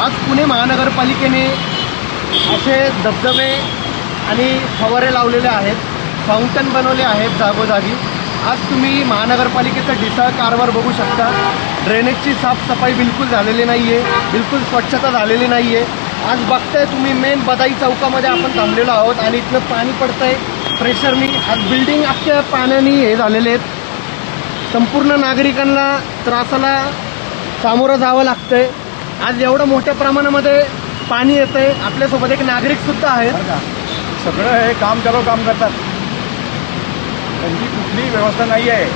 आज पुणे महानगरपालिकेने असे धबधबे आणि फवारे लावलेले आहेत, फाउंटन बनवले आहेत जागोजागी। आज तुम्ही महानगरपालिकेचा ढिसाळ कारभार बघू शकता। ड्रेनेजची साफसफाई बिलकुल झालेली नाही आहे, बिलकुल स्वच्छता झालेली नाही आहे। आज बघताय तुम्ही मेन बदाई चौकामध्ये आपण थांबलेलो आहोत आणि इथनं पाणी पडतंय प्रेशरनी। आज बिल्डिंग अख्ख्या पाण्याने हे झालेले आहेत, संपूर्ण नागरिकांना त्रासाला सामोरं जावं लागतंय। आज एवढं मोठ्या प्रमाणामध्ये पाणी येतंय। आपल्यासोबत एक नागरिक सुद्धा आहे। सगळं हे काम चालू काम करतात, त्यांची कुठलीही व्यवस्था नाही आहे,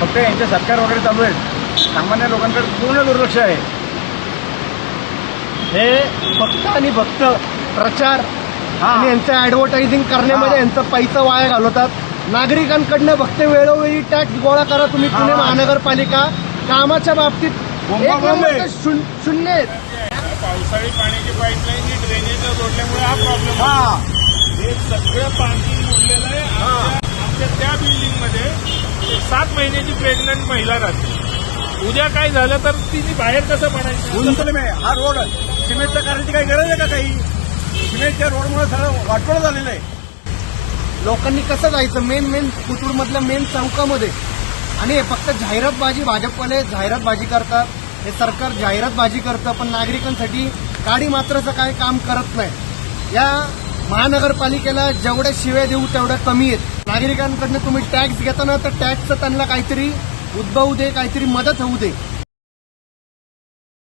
फक्त यांचे सरकार वगैरे चालू आहे। सामान्य लोकांकडे पूर्ण दुर्लक्ष आहे। हे फक्त आणि फक्त प्रचार आणि यांचं ॲडव्हर्टायझिंग करण्यामध्ये यांचा पैसा वाया घालवतात। नागरिकांकडनं फक्त वेळोवेळी टॅक्स गोळा करा तुम्ही। पुणे महानगरपालिका कामाच्या बाबतीत शून्य आहेत। पावसाळी पाण्याची पाईपलाईन ही ड्रेनेजला जोडल्यामुळे हा प्रॉब्लेम हे सगळं पाणी मुरलेलं आहे। आमच्या त्या बिल्डिंगमध्ये 7 महिन्याची प्रेग्नंट महिला राहते। उद्या काय झालं तर तिने बाहेर कसं पडायचं? हा रोड सिमेंटचा करायची काही गरज आहे का? काही सिमेंटच्या रोडमुळे सगळं वाटोळं झालेलं आहे। लोकांनी कसं जायचं मेन पुतूरमधल्या मेन चौकामध्ये? आणि हे फक्त जाहिरातबाजी, भाजपवाले जाहिरातबाजी करतात, हे सरकार जाहिरातबाजी करतं, पण नागरिकांसाठी काडी मात्राचं काय काम करत नाही। या महानगरपालिकेला जेवढ्या शिव्या देऊ तेवढ्या कमी आहेत। नागरिकांकडनं तुम्ही टॅक्स घेताना तर टॅक्सचं त्यांना काहीतरी उद्भवू दे, काहीतरी मदत होऊ दे।